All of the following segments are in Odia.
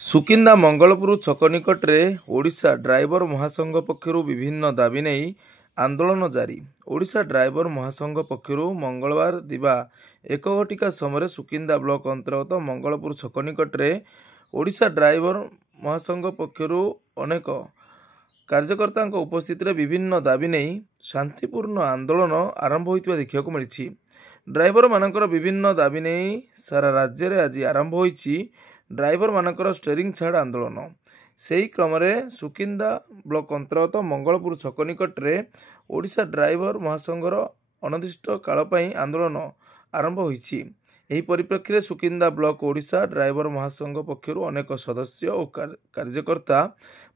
ସୁକିନ୍ଦା ମଙ୍ଗଳପୁର ଛକ ନିକଟରେ ଓଡ଼ିଶା ଡ୍ରାଇଭର ମହାସଂଘ ପକ୍ଷରୁ ବିଭିନ୍ନ ଦାବି ନେଇ ଆନ୍ଦୋଳନ ଜାରି। ଓଡ଼ିଶା ଡ୍ରାଇଭର ମହାସଂଘ ପକ୍ଷରୁ ମଙ୍ଗଳବାର ଦିବା 1 ଘଟିକା ସମୟରେ ସୁକିନ୍ଦା ବ୍ଲକ ଅନ୍ତର୍ଗତ ମଙ୍ଗଳପୁର ଛକ ନିକଟରେ ଓଡ଼ିଶା ଡ୍ରାଇଭର ମହାସଂଘ ପକ୍ଷରୁ ଅନେକ କାର୍ଯ୍ୟକର୍ତ୍ତାଙ୍କ ଉପସ୍ଥିତିରେ ବିଭିନ୍ନ ଦାବି ନେଇ ଶାନ୍ତିପୂର୍ଣ୍ଣ ଆନ୍ଦୋଳନ ଆରମ୍ଭ ହୋଇଥିବା ଦେଖିବାକୁ ମିଳିଛି। ଡ୍ରାଇଭରମାନଙ୍କର ବିଭିନ୍ନ ଦାବି ନେଇ ସାରା ରାଜ୍ୟରେ ଆଜି ଆରମ୍ଭ ହୋଇଛି ଡ୍ରାଇଭର ମାନଙ୍କର ଷ୍ଟେରିଂ ଛାଡ଼ ଆନ୍ଦୋଳନ। ସେହି କ୍ରମରେ ସୁକିନ୍ଦା ବ୍ଲକ ଅନ୍ତର୍ଗତ ମଙ୍ଗଳପୁର ଛକ ନିକଟରେ ଓଡ଼ିଶା ଡ୍ରାଇଭର ମହାସଂଘର ଅନିର୍ଦ୍ଦିଷ୍ଟ କାଳ ପାଇଁ ଆନ୍ଦୋଳନ ଆରମ୍ଭ ହୋଇଛି। ଏହି ପରିପ୍ରେକ୍ଷୀରେ ସୁକିନ୍ଦା ବ୍ଲକ ଓଡ଼ିଶା ଡ୍ରାଇଭର ମହାସଂଘ ପକ୍ଷରୁ ଅନେକ ସଦସ୍ୟ ଓ କାର୍ଯ୍ୟକର୍ତ୍ତା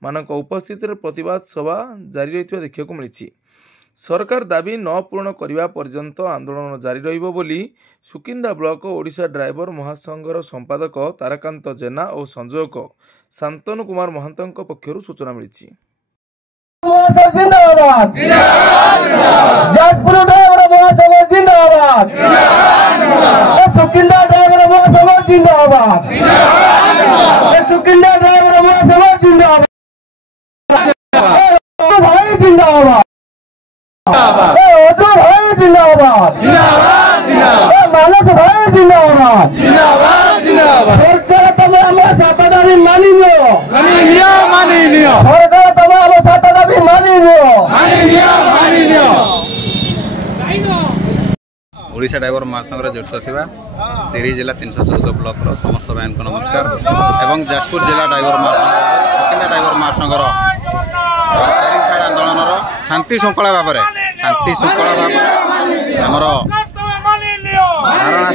ମାନଙ୍କ ଉପସ୍ଥିତିରେ ପ୍ରତିବାଦ ସଭା ଜାରି ରହିଥିବା ଦେଖିବାକୁ ମିଳିଛି। ସରକାର ଦାବି ନ ପୂରଣ କରିବା ପର୍ଯ୍ୟନ୍ତ ଆନ୍ଦୋଳନ ଜାରି ରହିବ ବୋଲି ସୁକିନ୍ଦା ବ୍ଲକ ଓଡ଼ିଶା ଡ୍ରାଇଭର ମହାସଂଘର ସମ୍ପାଦକ ତାରାକାନ୍ତ ଜେନା ଓ ସଂଯୋଜକ ଶାନ୍ତନୁ କୁମାର ମହାନ୍ତଙ୍କ ପକ୍ଷରୁ ସୂଚନା ମିଳିଛି। मानस भाई जिंदाबाद सरकार तुम आम सात दाबी मानि सरकार तुम आम सात दाबी मानि ओडिशा ड्राइवर महासंघ जड़ित थिबा तेरी जिला 314 ब्लॉक समस्त भाई को नमस्कार एवं जाजपुर जिला ड्राइवर महासंघ सुकिंदा ड्राइवर महासंघ आंदोलन शांति श्रृंखला भाव में आमर धारणा